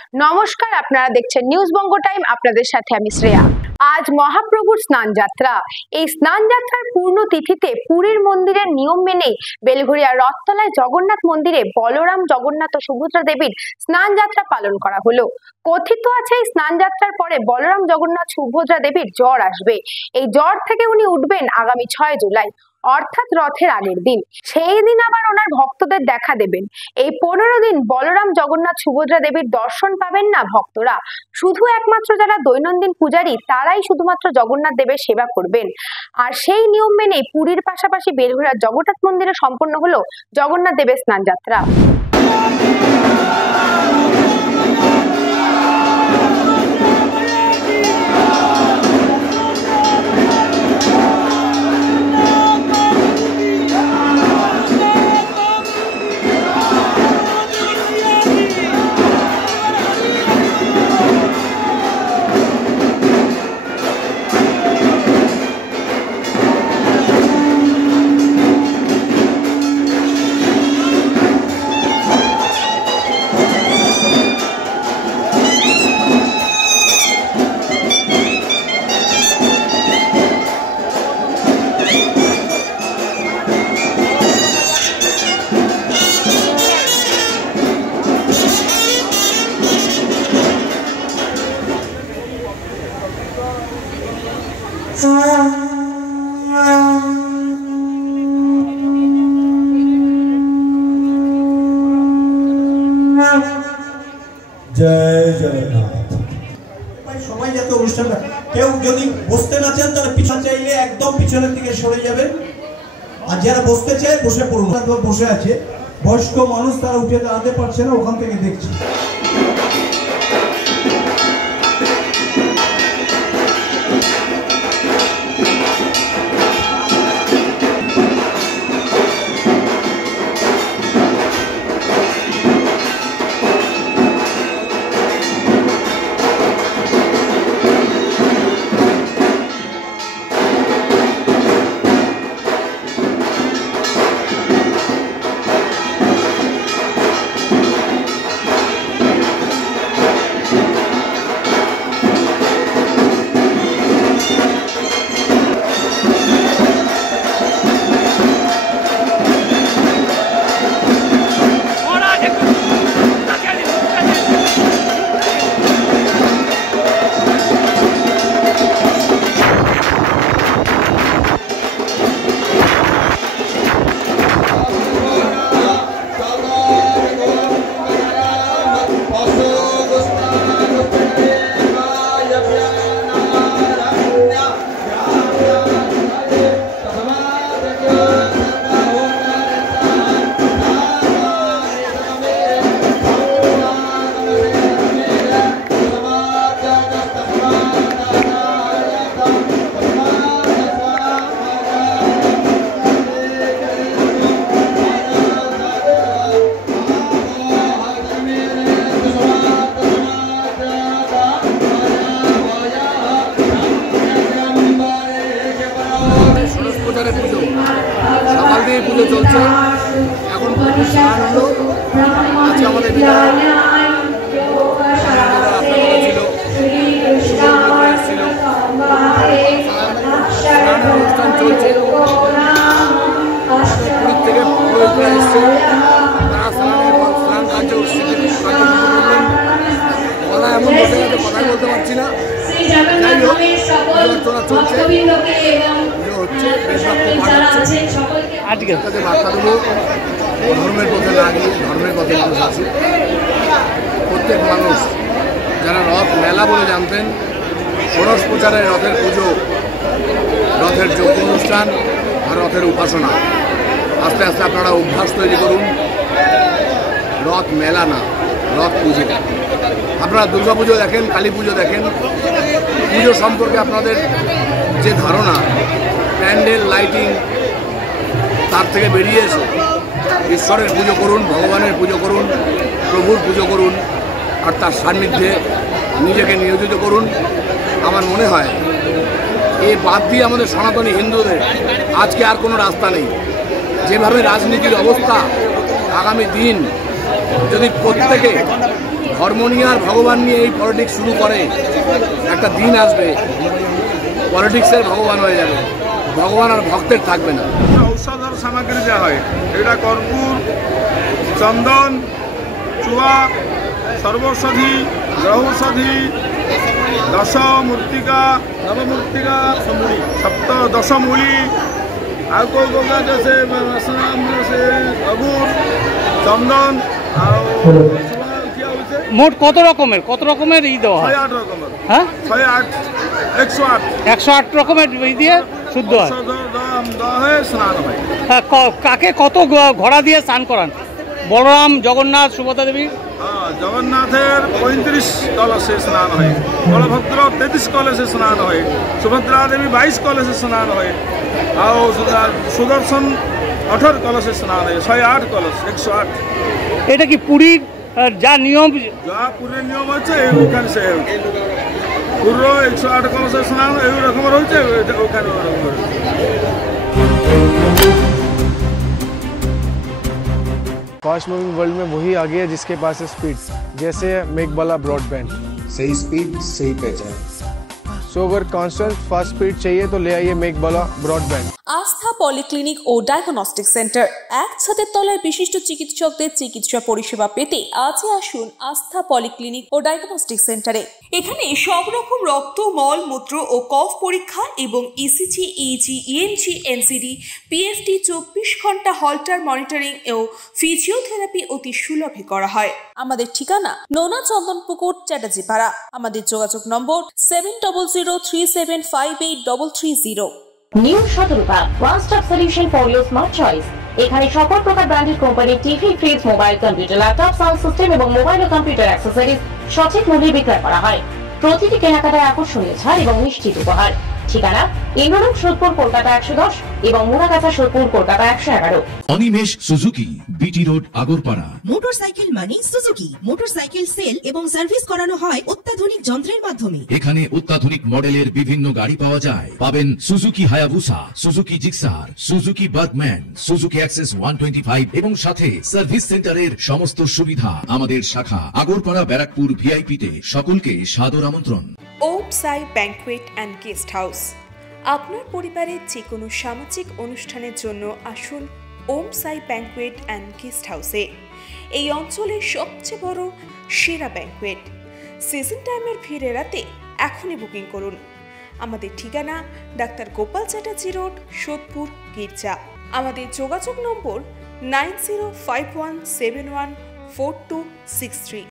নমস্কার, আপনারা দেখছেন নিউজ বঙ্গ টাইম। আপনাদের সাথে আমি শ্রেয়া। আজ মহাপ্রভুর স্নান যাত্রা। এই স্নান যাত্রার পূর্ণ তিথিতে পুরীর মন্দিরের নিয়ম মেনে বেলঘরিয়া রথতলায় জগন্নাথ মন্দিরে বলরাম, জগন্নাথ ও সুভদ্রা দেবীর স্নান যাত্রা পালন করা হলো। কথিত আছে এই স্নান যাত্রার পরে বলরাম, জগন্নাথ, সুভদ্রা দেবীর জ্বর আসবে। এই জ্বর থেকে উনি উঠবেন আগামী 6 জুলাই, অর্থাৎ রথের আগের দিন। সেই দিন আবার ওনার ভক্তদের দেখা দেবেন। এই 15 দিন বলরাম, জগন্নাথ, সুভদ্রা দেবীর দর্শন পাবেন না ভক্তরা। শুধু একমাত্র যারা দৈনন্দিন পূজারী তারাই শুধুমাত্র জগন্নাথ দেবের সেবা করবেন। আর সেই নিয়ম মেনে পুরীর পাশাপাশি বেলঘরিয়ার জগন্নাথ মন্দিরে সম্পন্ন হলো জগন্নাথ দেবের স্নান যাত্রা। জয় জগন্নাথ। সবাই যাতে অনুষ্ঠানটা, কেউ যদি বসতে না চান তাহলে পিছন চাইলে একদম পিছনের দিকে সরে যাবেন। আর যারা বসতে চায় বসে পড়ুন। বসে আছে বয়স্ক মানুষ, তারা উঠে দাঁড়াতে পারছে না, ওখান থেকে দেখছি। সকাল থেকে পুজো চলছে, এখন স্নান হলো। আজকে আমাদের বিধায়ক ছিল, স্নানের অনুষ্ঠান চলছে। পুরীর থেকে পুরোহিতরা এসছে, তারা স্নান কার্য করলেন। গলা এমন বসে গেছে, কথাই বলতে পারছি না। যাই হোক, পুজো চলছে, হচ্ছে আজকে বার্তা দেবো, ধর্মের পথে না গিয়ে ধর্মের পথে মানুষ আছে। প্রত্যেক মানুষ যারা রথ মেলা বলে জানতেন, ষোড়শ প্রচারে রথের পুজো, রথের যোগ্য অনুষ্ঠান আর রথের উপাসনা, আস্তে আস্তে আপনারা অভ্যাস তৈরি করুন। রথ মেলা না, রথ পুজো। আপনারা দুর্গা পুজো দেখেন, কালী পুজো দেখেন, পুজো সম্পর্কে আপনাদের যে ধারণা, প্যান্ডেল, লাইটিং, তার থেকে বেরিয়ে এসে ঈশ্বরের পুজো করুন, ভগবানের পুজো করুন, প্রভুর পুজো করুন, আর তার সান্নিধ্যে নিজেকে নিয়োজিত করুন। আমার মনে হয় এই বাদ দিয়ে আমাদের সনাতনী হিন্দুদের আজকে আর কোনো রাস্তা নেই। যেভাবে রাজনীতির অবস্থা, আগামী দিন যদি প্রত্যেকে ধর্ম নিয়ে আর ভগবান নিয়ে এই পলিটিক্স শুরু করে, একটা দিন আসবে পলিটিক্সের ভগবান হয়ে যাবে, ভগবান আর ভক্তের থাকবে না। ঔষধর সামগ্রী দেওয়া হয়, এটা কর্পূর, চন্দন, চুয়া, সর্বৌষধি, গ্রহৌষধি, দশমূর্তিকা, নবমূর্তিকা, দশমূলি, ଆଉ କେଉଁ ପ୍ରକାର ଯେ ସେ ସେ ଅଗୁর চন্দন ଆଉ মোট কত রকমের ই দেওয়া হয়? 108 রকমের। হ্যাঁ 108 108 রকমের ই দিয়ে শুদ্ধ হয়। দেওয়া হয়, স্নান হয়। হ্যাঁ, কাকে কত ঘোড়া দিয়ে স্নান করান? বলরাম, জগন্নাথ, সুভদ্রা দেবী? হ্যাঁ, জগন্নাথের 35 কলসে স্নান হয়, বলভদ্র 33 কলসে স্নান হয়, সুভদ্রা দেবী 22 কলসে স্নান হয়, আর সুদর্শন 18 কলসে স্নান হয়। 108 কলস, 108। এটা কি পুরীর যা নিয়ম? যা পুরীর নিয়ম হচ্ছে ওখানে সে হচ্ছে পুরো 108 কলসে স্নান এই রকমের হচ্ছে, ওখানে ওরকম হচ্ছে। फास्ट मूविंग वर्ल्ड में वही आगे है जिसके पास है स्पीड, जैसे मेघबाला ब्रॉडबैंड। सही स्पीड सही पहचान। सो अगर कांस्टेंट फास्ट स्पीड चाहिए तो ले आइए मेघबाला ब्रॉडबैंड। আস্থা পলিক্লিনিক ও ডায়াগনস্টিক সেন্টার, এক ছাদের তলায় বিশিষ্ট চিকিৎসকদের চিকিৎসা পরিষেবা পেতে আজই আসুন আস্থা পলিক্লিনিক ও ডায়াগনস্টিক সেন্টারে। এখানে সব রকম রক্ত, মল, মূত্র ও কফ পরীক্ষা এবং ECG, easy, ENG, NCD, PFT 24 ঘন্টা হল্টার মনিটরিং ও ফিজিওথেরাপি অতি সুলভে করা হয়। আমাদের ঠিকানা নোনা চন্দনপুকুর, চ্যাটার্জিপাড়া। আমাদের যোগাযোগ নম্বর 7003758330। New Shatarupa, one stop solution for your smart choice. এখানে সকল প্রকার ব্র্যান্ডেড কোম্পানির TV, fridge, mobile, computer, laptop, sound system এবং মোবাইল ও কম্পিউটার অ্যাক্সেসরিজ সঠিক মূল্যে বিক্রয় করা হয়। প্রতিটি কেনাকাটায় আকর্ষণীয় ছাড় এবং নিশ্চিত উপহার। ঠিকানা ইন্দ্রলোক, সোদপুর, কলকাতা 110 এবং Muragachha, Sodepur, Kolkata 111। Animesh Suzuki, BT road, Agarpara. Motorcycle মানে সুজুকি। মোটরসাইকেল সেল এবং সার্ভিস করানো হয় অত্যাধুনিক যন্ত্রের মাধ্যমে। এখানে অত্যাধুনিক মডেলের বিভিন্ন গাড়ি পাওয়া যায়। পাবেন Suzuki Hayabusa, Suzuki Gixxer, Suzuki Bergman, Suzuki access 125 এবং সাথে সার্ভিস সেন্টারের সমস্ত সুবিধা। আমাদের শাখা আগরপাড়া, ব্যারাকপুর ভিআইপি তে। সকলকে সাদর আমন্ত্রণ। ওম সাই ব্যাংকুয়েট অ্যান্ড গেস্ট হাউস। আপনার পরিবারের যে কোনো সামাজিক অনুষ্ঠানের জন্য আসুন ওম সাই ব্যাংকুয়েট অ্যান্ড গেস্ট হাউসে। এই অঞ্চলের সবচেয়ে বড় সেরা ব্যাংকুয়েট। সিজন টাইমের ভিড় এড়াতে এখনই বুকিং করুন। আমাদের ঠিকানা ডাক্তার গোপাল চ্যাটার্জি রোড, সোদপুর, গির্জা। আমাদের যোগাযোগ নম্বর 9051714263।